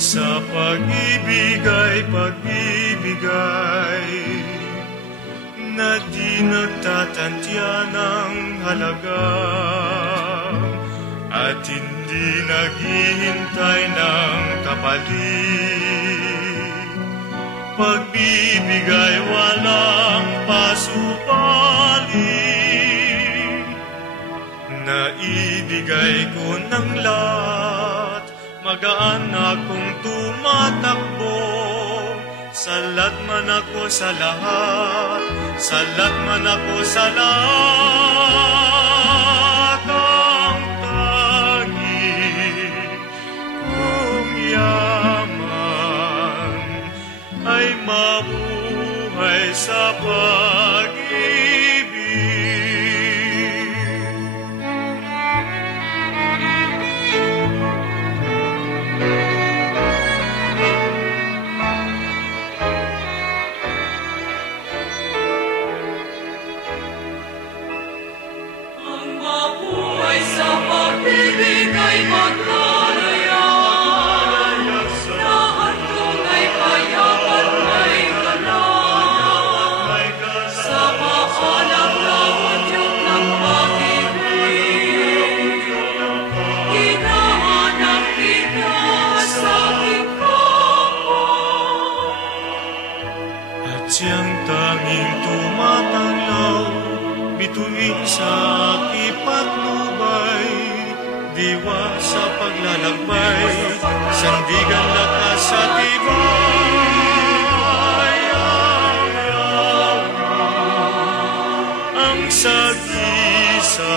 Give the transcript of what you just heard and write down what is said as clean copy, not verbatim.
sa pag-ibig ay pag-ibigay na di nagtatantya ng halaga at hindi naghihintay ng kapalit. Pagbibigay walang pasubali, naibigay ko ng lahat, magaan akong tumatakbo. Salat man ako sa lahat, salat man ako sa lahat. Ang tanging kong yaman ay mabuhay sa pag-ibig. Pag-ibig ay maglalaya, lahat tunay payapat may galang. Sa maalam na udyok ng pag-ibig, hinahanap kita sa aking kapwa. At siyang tanging tumatanglaw, bituin sa aking patnubay, diwa sa paglalakbay, sandigan lakas sa tibay. Ang sagisa